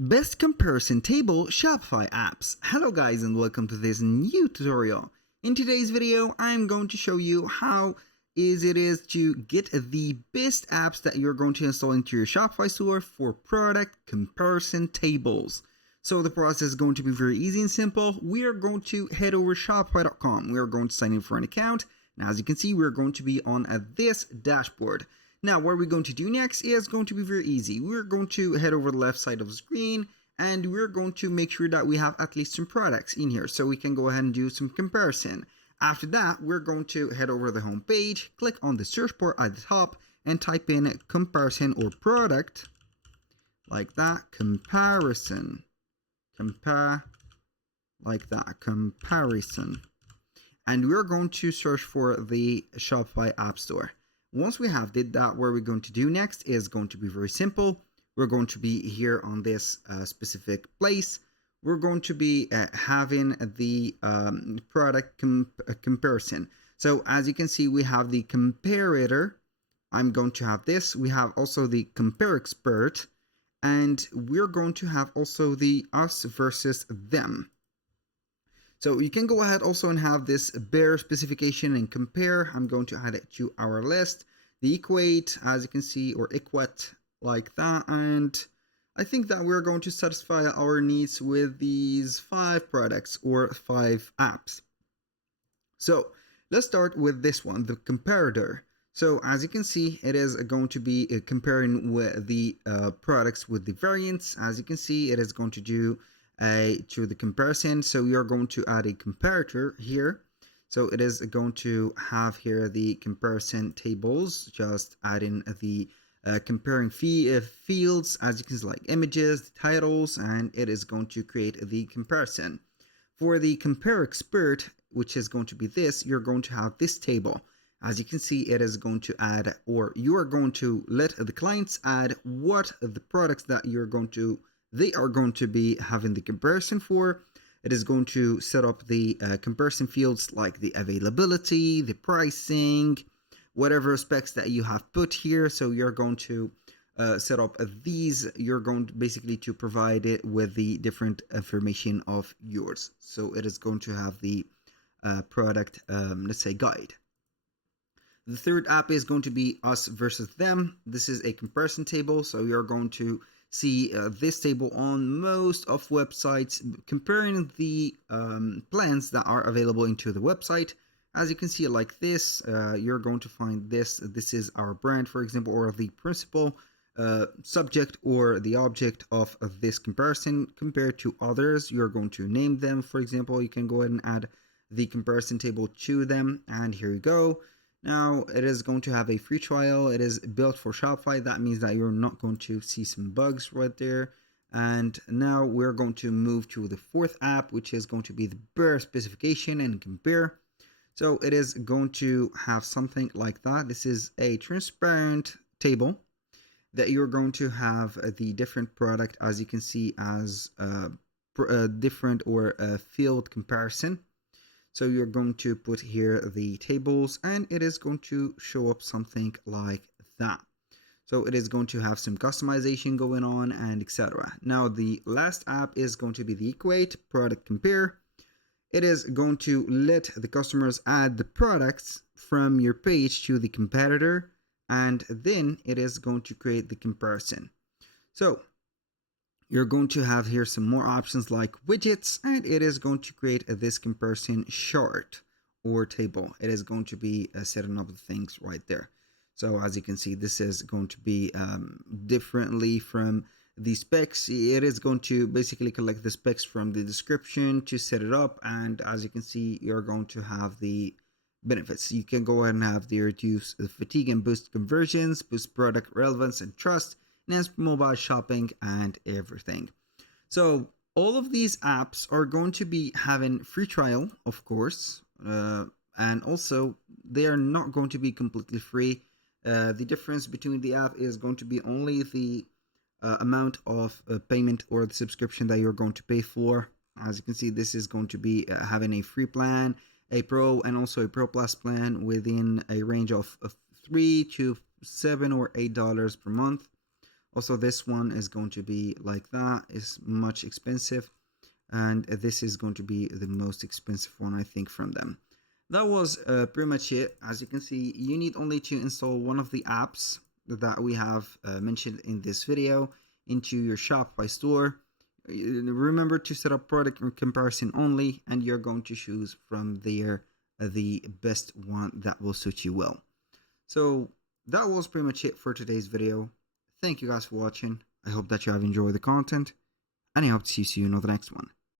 Best Comparison Table Shopify Apps. Hello guys and welcome to this new tutorial. In today's video, I'm going to show you how easy it is to get the best apps that you're going to install into your Shopify store for product comparison tables. So the process is going to be very easy and simple. We are going to head over to shopify.com. We are going to sign in for an account. And as you can see, we're going to be on this dashboard. Now, what we're going to do next is going to be very easy. We're going to head over the left side of the screen and we're going to make sure that we have at least some products in here so we can go ahead and do some comparison. After that, we're going to head over to the home page, click on the search bar at the top and type in comparison or product like that, comparison, compare like that, comparison. And we're going to search for the Shopify App Store. Once we have did that, what we're going to do next is going to be very simple. We're going to be here on this specific place. We're going to be having the product comparison. So as you can see, we have the comparator. I'm going to have this. We have also the compare expert, and we're going to have also the us versus them. So you can go ahead also and have this bare specification and compare. I'm going to add it to our list. The equate, as you can see, or equate like that. And I think that we're going to satisfy our needs with these 5 products or 5 apps. So let's start with this one, the comparator. So as you can see, it is going to be comparing with the products with the variants. As you can see, it is going to do to the comparison. So we are going to add a comparator here. So it is going to have here the comparison tables, just add in the comparing fields, as you can see, like images, titles, and it is going to create the comparison. For the compare expert, which is going to be this, you're going to have this table. As you can see, it is going to add, or you are going to let the clients add what the products that they are going to be having the comparison for. It is going to set up the comparison fields like the availability, the pricing, whatever specs that you have put here. So you're going to set up these. You're going to basically to provide it with the different information of yours. So it is going to have the product, let's say, guide. The third app is going to be us versus them. This is a comparison table. So you're going to see this table on most of websites, comparing the plans that are available into the website. As you can see, like this, you're going to find this. This is our brand, for example, or the principal subject or the object of this comparison compared to others. You're going to name them. For example, you can go ahead and add the comparison table to them. And here you go. Now it is going to have a free trial. It is built for Shopify. That means that you're not going to see some bugs right there. And now we're going to move to the fourth app, which is going to be the bare specification and compare. So it is going to have something like that. This is a transparent table that you're going to have the different product, as you can see, as different or field comparison. So you're going to put here the tables and it is going to show up something like that. So it is going to have some customization going on and etc. Now the last app is going to be the equate product compare. It is going to let the customers add the products from your page to the competitor, and then it is going to create the comparison. So you're going to have here some more options like widgets, and it is going to create this comparison chart or table. It is going to be setting up the things right there. So as you can see, this is going to be differently from the specs. It is going to basically collect the specs from the description to set it up. And as you can see, you're going to have the benefits. You can go ahead and have the reduce fatigue and boost conversions, boost product relevance and trust, enhance mobile shopping and everything. So all of these apps are going to be having free trial, of course, and also they are not going to be completely free. The difference between the app is going to be only the amount of payment or the subscription that you're going to pay for. As you can see, this is going to be having a free plan, a pro, and also a pro plus plan within a range of $3 to $7 or $8 per month. Also, this one is going to be like that. It's much expensive, and this is going to be the most expensive one, I think, from them. That was pretty much it. As you can see, you need only to install one of the apps that we have mentioned in this video into your Shopify store. Remember to set up product comparison only, and you're going to choose from there the best one that will suit you well. So that was pretty much it for today's video. Thank you guys for watching. I hope that you have enjoyed the content, and I hope to see you in the next one.